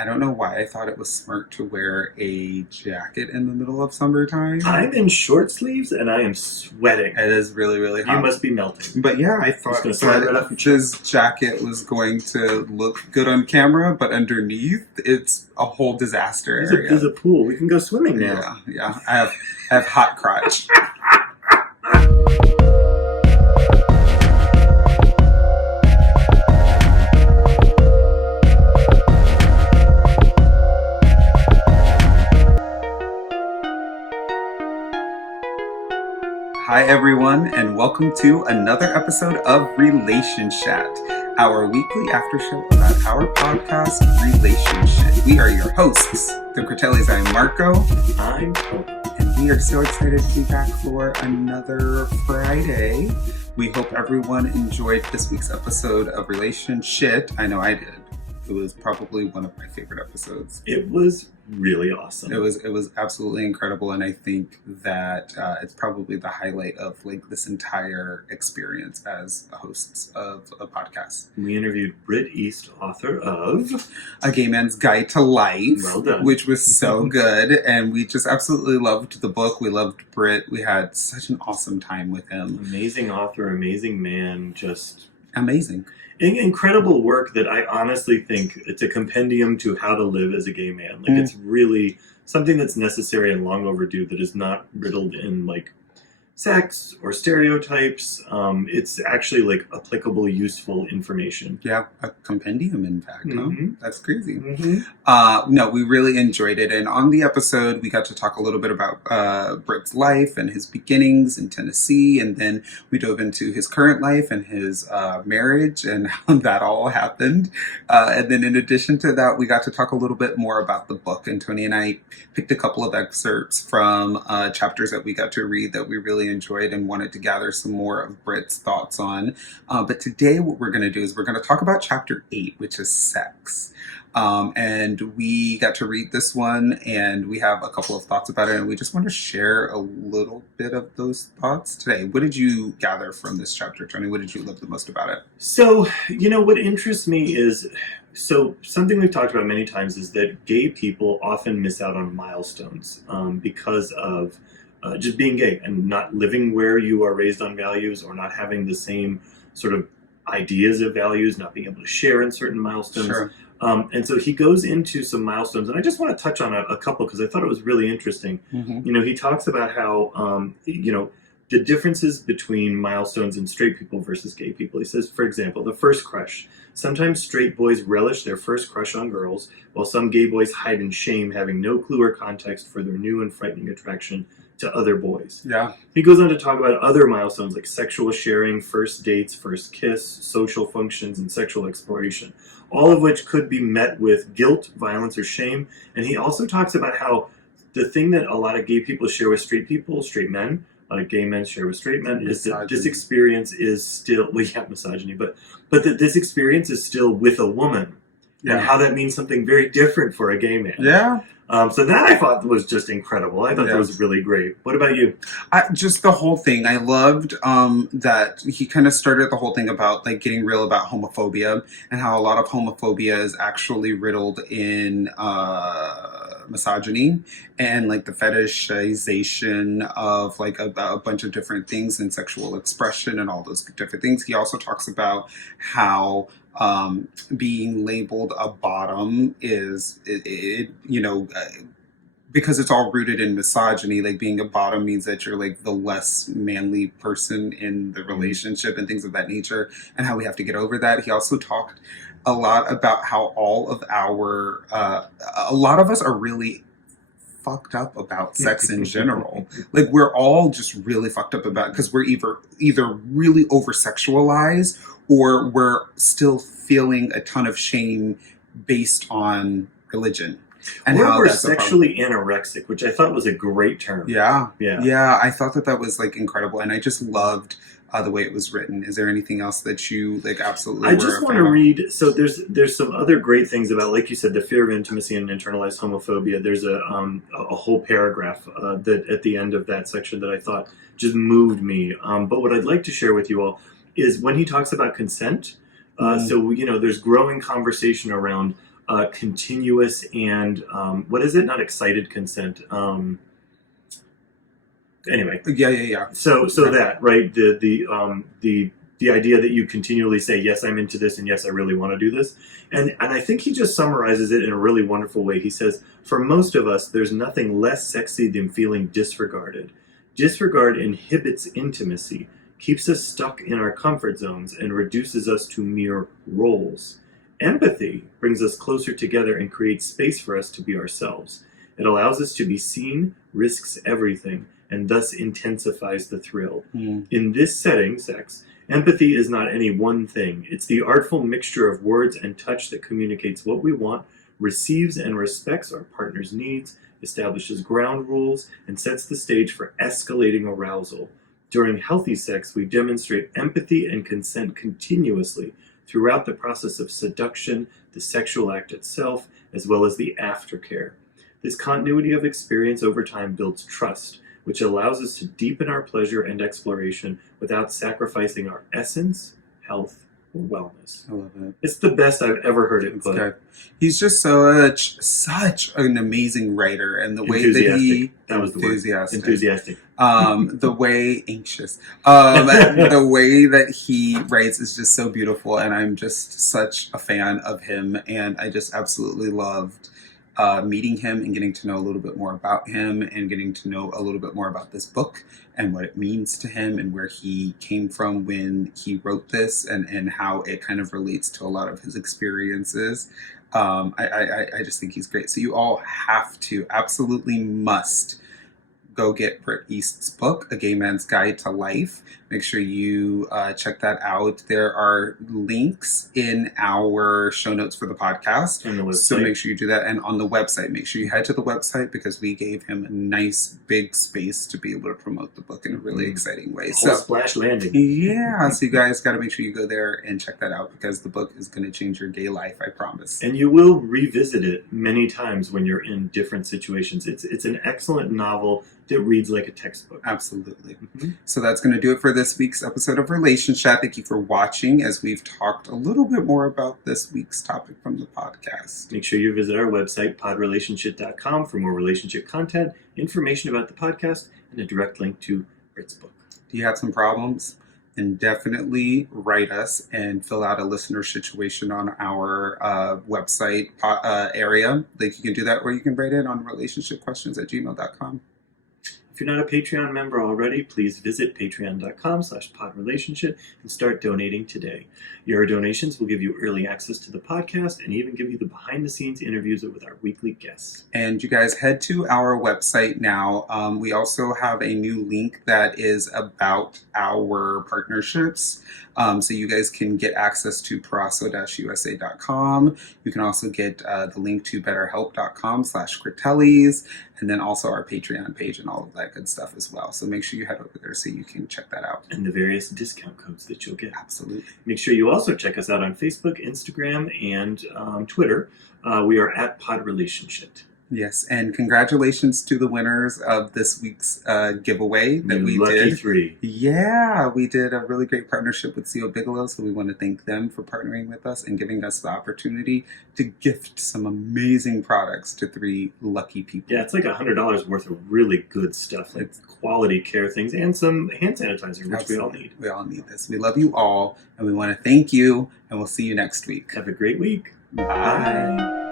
I don't know why I thought it was smart to wear a jacket in the middle of summertime. I'm in short sleeves and I am sweating. It is really, really hot. You must be melting. But yeah, I thought that this jacket was going to look good on camera, but underneath, it's a whole disaster area. There's a pool. We can go swimming now. Yeah. I have hot crotch. Hi everyone, and welcome to another episode of Relationshit, our weekly after show about our podcast, Relationshit. We are your hosts, the Critellis. I'm Marco. I'm Tony. And we are so excited to be back for another Friday. We hope everyone enjoyed this week's episode of Relationshit. I know I did. It was probably one of my favorite episodes. It was really awesome. It was absolutely incredible, and I think that it's probably the highlight of like this entire experience as hosts of a podcast. We interviewed Britt East, author of A Gay Man's Guide to Life, well done. Which was so good, and we just absolutely loved the book. We loved Britt. We had such an awesome time with him. Amazing author, amazing man, just amazing. Incredible work that I honestly think it's a compendium to how to live as a gay man. Like it's really something that's necessary and long overdue that is not riddled in like sex or stereotypes. It's actually like applicable, useful information. Yeah, a compendium, in fact. Mm-hmm. Huh? That's crazy. Mm-hmm. No, we really enjoyed it. And on the episode, we got to talk a little bit about Britt's life and his beginnings in Tennessee. And then we dove into his current life and his marriage and how that all happened. And then in addition to that, we got to talk a little bit more about the book. And Tony and I picked a couple of excerpts from chapters that we got to read that we really enjoyed and wanted to gather some more of Britt's thoughts on. But today what we're going to do is we're going to talk about chapter 8, which is sex. And we got to read this one and we have a couple of thoughts about it, and we just want to share a little bit of those thoughts today. What did you gather from this chapter, Tony? What did you love the most about it? So, what interests me is, something we've talked about many times is that gay people often miss out on milestones because of just being gay and not living where you are raised on values, or not having the same sort of ideas of values, not being able to share in certain milestones. Sure. And so he goes into some milestones, and I just want to touch on a couple because I thought it was really interesting. Mm-hmm. He talks about how, the differences between milestones in straight people versus gay people. He says, for example, the first crush. Sometimes straight boys relish their first crush on girls, while some gay boys hide in shame, having no clue or context for their new and frightening attraction to other boys. Yeah. He goes on to talk about other milestones like sexual sharing, first dates, first kiss, social functions, and sexual exploration, all of which could be met with guilt, violence, or shame. And he also talks about how the thing that a lot of gay people share with straight people, straight men, a lot of gay men share with straight men, is that this experience is still, misogyny, but that this experience is still with a woman. Yeah. And how that means something very different for a gay man. Yeah. So that I thought was just incredible. I thought that was really great. What about you? Just the whole thing. I loved that he kind of started the whole thing about like getting real about homophobia and how a lot of homophobia is actually riddled in misogyny and like the fetishization of like a bunch of different things and sexual expression and all those different things. He also talks about how being labeled a bottom is, because it's all rooted in misogyny, like being a bottom means that you're like the less manly person in the relationship and things of that nature, and how we have to get over that. He also talked a lot about how all of our, a lot of us are really fucked up about sex in general. Like we're all just really fucked up about, because we're either really over sexualized or we're still feeling a ton of shame based on religion. And how we're sexually anorexic, which I thought was a great term. Yeah. I thought that was like incredible, and I just loved the way it was written. Is there anything else that you like absolutely? I just want to read. So there's some other great things about, like you said, the fear of intimacy and internalized homophobia. There's a whole paragraph that at the end of that section that I thought just moved me. But what I'd like to share with you all is when he talks about consent. So there's growing conversation around continuous and what is it? Not excited consent. Anyway, Yeah. so Okay. that right the idea that you continually say yes, I'm into this, and yes, I really want to do this, and I think he just summarizes it in a really wonderful way. He says, for most of us, there's nothing less sexy than feeling disregarded. Disregard inhibits intimacy, keeps us stuck in our comfort zones, and reduces us to mere roles. Empathy brings us closer together and creates space for us to be ourselves. It allows us to be seen, risks everything, and thus intensifies the thrill. In this setting, sex, empathy is not any one thing. It's the artful mixture of words and touch that communicates what we want, receives and respects our partner's needs, establishes ground rules, and sets the stage for escalating arousal. During healthy sex, we demonstrate empathy and consent continuously throughout the process of seduction, the sexual act itself, as well as the aftercare. This continuity of experience over time builds trust, which allows us to deepen our pleasure and exploration without sacrificing our essence, health, or wellness. I love it. It's the best I've ever heard it put. Good. He's just such an amazing writer, and the way that he that was the word. Enthusiastic. The way anxious. The way that he writes is just so beautiful, and I'm just such a fan of him, and I just absolutely loved meeting him and getting to know a little bit more about him and getting to know a little bit more about this book and what it means to him and where he came from when he wrote this and how it kind of relates to a lot of his experiences. I just think he's great. So you all have to, absolutely must, go get Britt East's book, A Gay Man's Guide to Life. Make sure you check that out. There are links in our show notes for the podcast. On the website. So make sure you do that. And on the website, make sure you head to the website because we gave him a nice big space to be able to promote the book in a really exciting way. So splash landing. Yeah. So you guys got to make sure you go there and check that out because the book is going to change your gay life, I promise. And you will revisit it many times when you're in different situations. It's an excellent novel that reads like a textbook. Absolutely. So that's going to do it for this week's episode of Relationshit. Thank you for watching as we've talked a little bit more about this week's topic from the podcast. Make sure you visit our website, podrelationshit.com, for more relationship content, information about the podcast, and a direct link to Britt's book. Do you have some problems? Then definitely write us and fill out a listener situation on our website area. Like you can do that, or you can write it on relationshipquestions@gmail.com. If you're not a Patreon member already, please visit patreon.com/podrelationship and start donating today. Your donations will give you early access to the podcast and even give you the behind-the-scenes interviews with our weekly guests. And you guys head to our website now. We also have a new link that is about our partnerships. So you guys can get access to paraso-usa.com. You can also get the link to betterhelp.com/Critellis, and then also our Patreon page and all of that good stuff as well. So make sure you head over there so you can check that out. And the various discount codes that you'll get. Absolutely. Make sure you also check us out on Facebook, Instagram, and Twitter. We are at PodRelationshit. Yes, and congratulations to the winners of this week's giveaway that we Lucky did. 3. Yeah, we did a really great partnership with CO Bigelow, so we want to thank them for partnering with us and giving us the opportunity to gift some amazing products to 3 lucky people. Yeah, it's like $100 worth of really good stuff, like quality care things and some hand sanitizer, which Absolutely. we all need. We all need this. We love you all, and we want to thank you, and we'll see you next week. Have a great week. Bye.